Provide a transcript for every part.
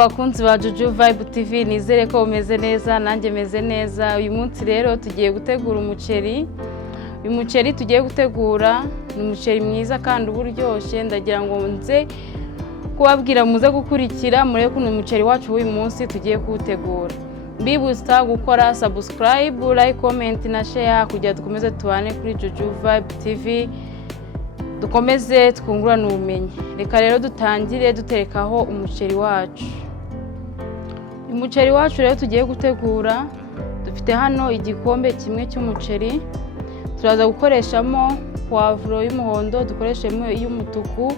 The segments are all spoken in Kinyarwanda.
bakunzi ba Juju Vibe TV, nizere ko umeze neza, nanjye meze neza. Uyu munsi rero tugiye gutegura umuceri. Uyu muceri tugiye gutegura ni umuceri mwiza kandi uburyoshye. Ndagira ngo nze kubabwira muze gukurikira murebe ko umuceri wacu w'uyu munsi tugiye kuwutegura. Mbibutsa gukora subscribe, like, comment na share kugira dukomeze tubane kuri Juju Vibe TV. Dukomeze twungurana ubumenyi. Reka rero dutangire duterekaho umuceri wacu. Umuceri wacu rero tugiye gutegura, dufite hano igikombe kimwe cy'umuceri. Turaza gukoreshamo poivro y'umuhondo, dukoreshemo iy'umutuku,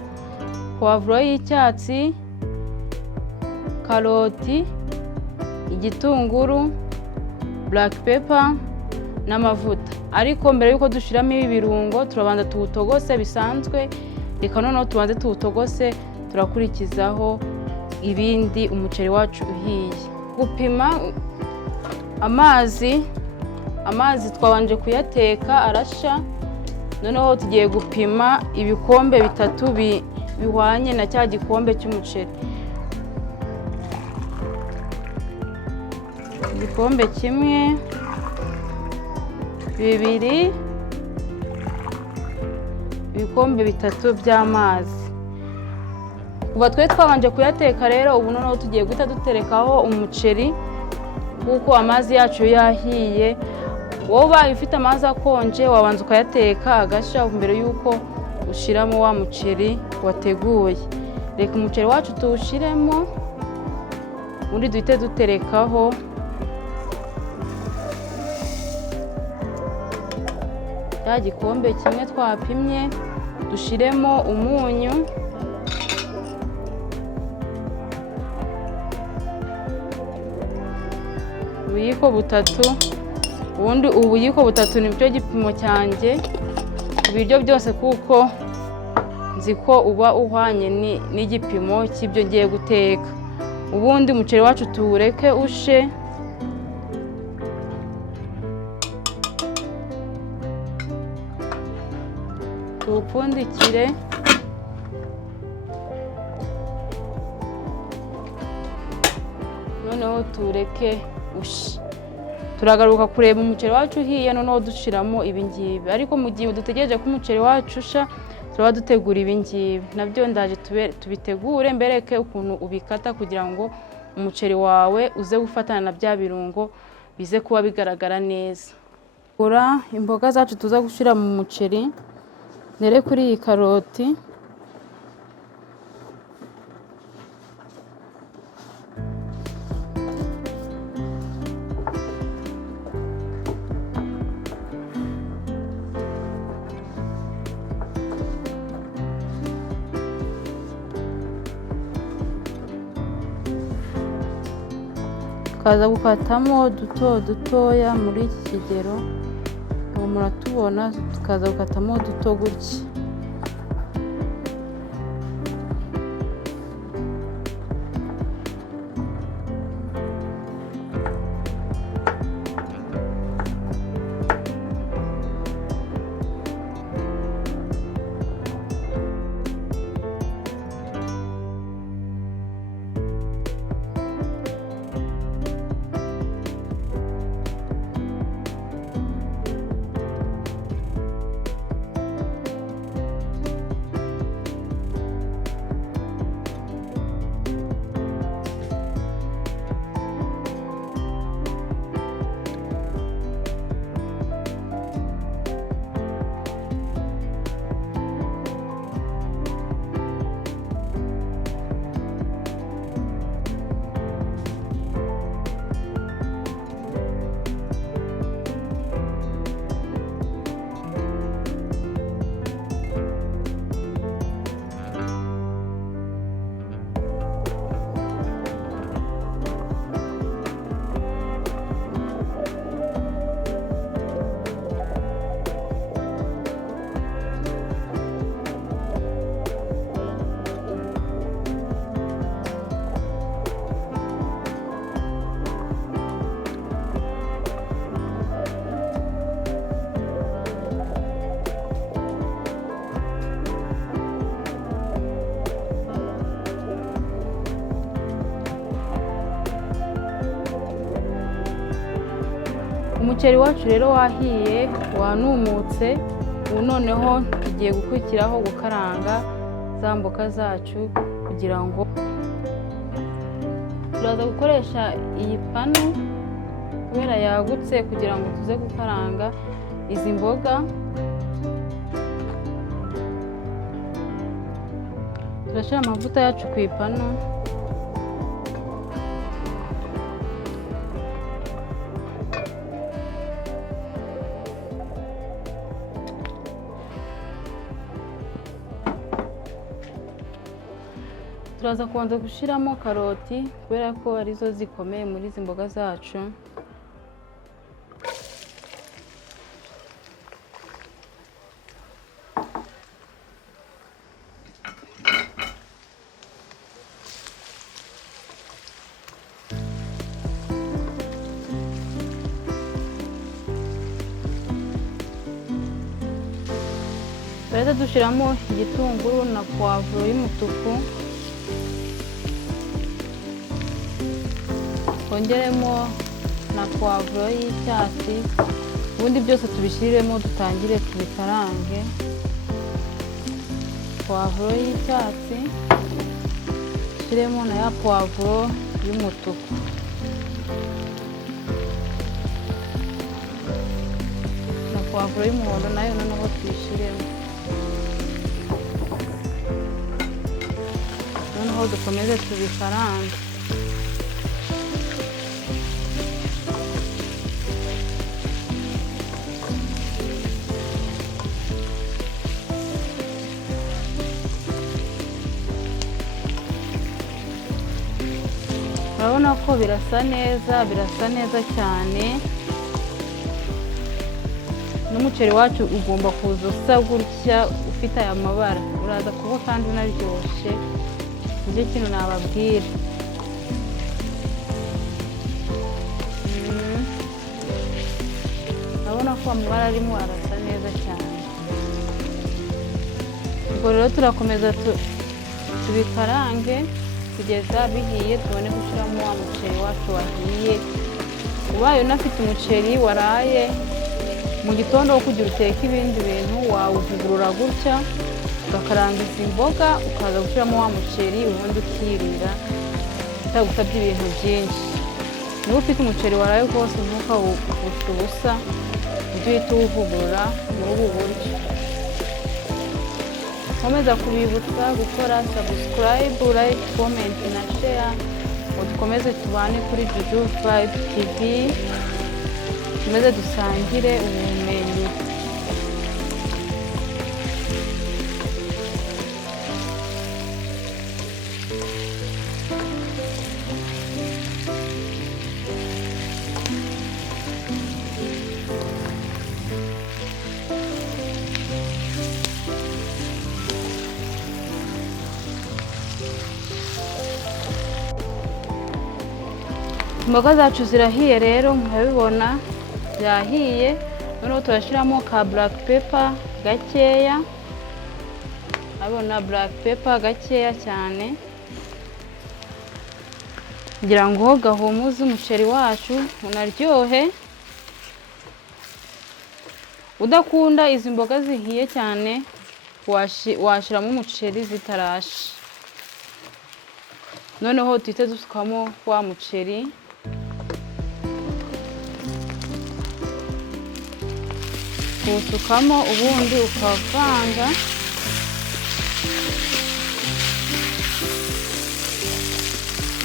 poivro y'icyatsi, karoti, igitunguru, black pepper n'amavuta. Ariko mbere yuko dushiramo ibi birungo turabanza tuwutogose bisanzwe. Reka noneho tubanze tuwutogose, turakurikizaho ibindi umuceri wacu uhiye. Gupima amazi twabanje kuyateka arasha. Noneho tugiye gupima ibikombe bitatu bihwanye na cya gikombe cy'umuceri. Igikombe kimwe, bibiri, ibikombe bitatu by'amazi. Kuva twe twabanje kuyateka rero, ubu noneho tugiye guhita duterekaho umuceri kuko amazi yacu yahiye. Wowe ubaye ufite amazi akonje wabanza ukayateka agasha mbere yuko ushiramo wa muceri wateguye. Reka umuceri wacu tuwushiremo, undi duhite duterekaho ya gikombe kimwe twapimye, dushiremo umunyu, ubuyiko butatu. Ubundi ubuyiko butatu nibyo gipimo cyanjye ku biryo byose kuko nzi ko uba uhwanye n'igipimo cy'ibyo ngiye guteka. Ubundi umuceri wacu tuwureke ushe. Tuwupfundikire. Noneho tuwureke ushe. Turagaruka kureba umuceri wacu uhiye, noneho dushiramo ibingibi. Ariko mu gihe dutegereje ko umuceri wacu usha, turaba dutegura ibingibi. Nabyo ndaje tubitegure, mbereke ukuntu ubikata kugira ngo umuceri wawe uze gufatana na bya birungo bize kuba bigaragara neza. Gura imboga zacu tuza gushira mu muceri. Nere kuri iyi karoti, kaza gukatamo dutoya muri iki kigero. Ubu muratubona, tukaza gukatamo duto gutya. umuceri wacu rero wahiye wanumutse, ubu noneho tugiye gukurikiraho gukaranga za mboga zacu kugira ngo turaza gukoresha iyi panu kubera yagutse kugira ngo tuze gukaranga izi mboga. Turashyira amavuta yacu ku ipanu, turaza kubanza gushyiramo karoti kubera ko arizo zikomeye muri izi mboga zacu. Turahita dushyiramo igitunguru na puwavuro y'umutuku, twongeremo na puwavuro y'icyatsi, ubundi byose tubishyiremo dutangire tubikarange. Puwavuro y'icyatsi, dushyiremo na ya puwavuro y'umutuku, na puwavuro y'umuhondo nayo noneho tuyishyiremo, noneho dukomeze tubikarange. Urabona ko birasa neza cyane. N'umuceri wacu ugomba kuza usa gutya ufite aya mabara, uraza kuba kandi unaryoshye. Nicyo kintu nababwira. Urabona ko amabara arimo arasa neza cyane. Ubwo rero turakomeza tubikarange kugeza bihiye, tubone gushyiramo wa muceri wacu wahiye. Ubaye unafite umuceri waraye mu gitondo wo kugira uteka ibindi bintu, wawuvugurura gutya ugakaranga izi mboga, ukaza gushyiramo wa muceri ubundi ukirira bitagusabye ibintu byinshi. Niba ufite umuceri waraye rwose ntukawupfushe ubusa, ujye uhita uwuvugurura muri ubu buryo. Nkomeza kubibutsa gukora subscribe, like, comment na share ngo dukomeze tubane kuri Juju Vibe TV, dukomeze dusangire ubumenyi. Imboga zacu zirahiye rero, murabibona zirahiye. Noneho turashyiramo ka black pepper gakeya, urabona black pepper gakeya cyane kugira ngo gahumuze umuceri wacu unaryohe. Udakunda izi mboga zihiye cyane washyiramo umuceri zitarashe. Noneho tuhite dusukamo wa muceri, uwusukamo ubundi ukavanga.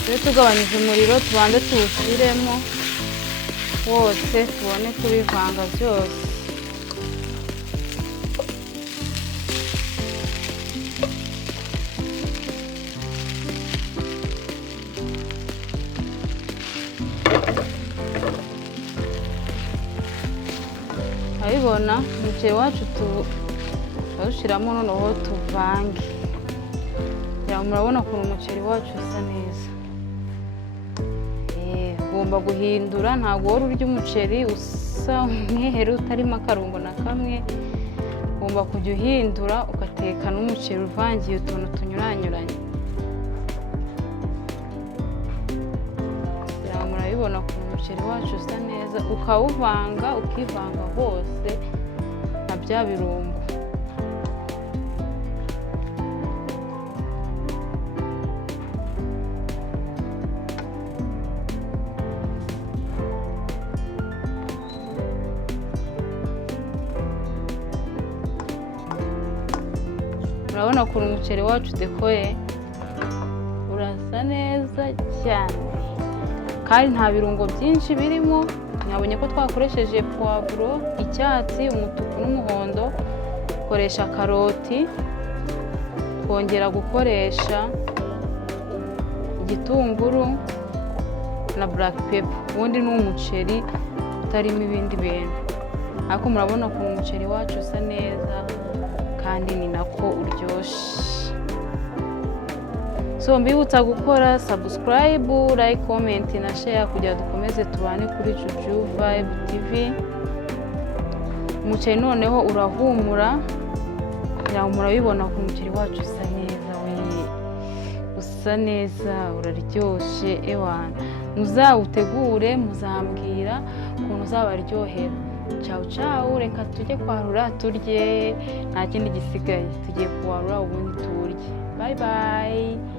Rero tugabanyije umuriro, tubanze tuwushyiremo wose tubone kubivanga byose. Urabibona umuceri wacu tuwushyiramo noneho tuvange. Murabona ukuntu umuceri wacu usa neza. Ugomba guhindura, ntabwo wari urya umuceri usa umweru utarimo akarungo na kamwe. Ugomba kujya uhindura ugateka n'umuceri uvangiye utuntu tunyuranyuranye. Murabibona ukuntu umuceri wacu usa neza, ukawuvanga ukivanga hose na bya birungo. Urabona ukuntu umuceri wacu dekoye, urasa neza cyane kandi nta birungo byinshi birimo. Mwabonye ko twakoresheje puwavuro, icyatsi, umutuku n'umuhondo, koresha karoti, kongera gukoresha igitunguru na black pepper. Ubundi ni umuceri utarimo ibindi bintu, ariko murabona ko umuceri wacu usa neza kandi ni nako uryoshye. So mbibutsa gukora subscribe, like, comment na share kugira dukomeze tubane kuri Juju Vibe TV. Umuceri noneho urahumura, murabibona ko umuceri wacu usa neza, usa neza, uraryoshye. Ewana, muzawutegure muzambwira ukuntu uzabaryohera. Ciao ciao, reka tujye kwarura turye, nta kindi gisigaye, tugiye kwarura ubundi turye. Bye bye.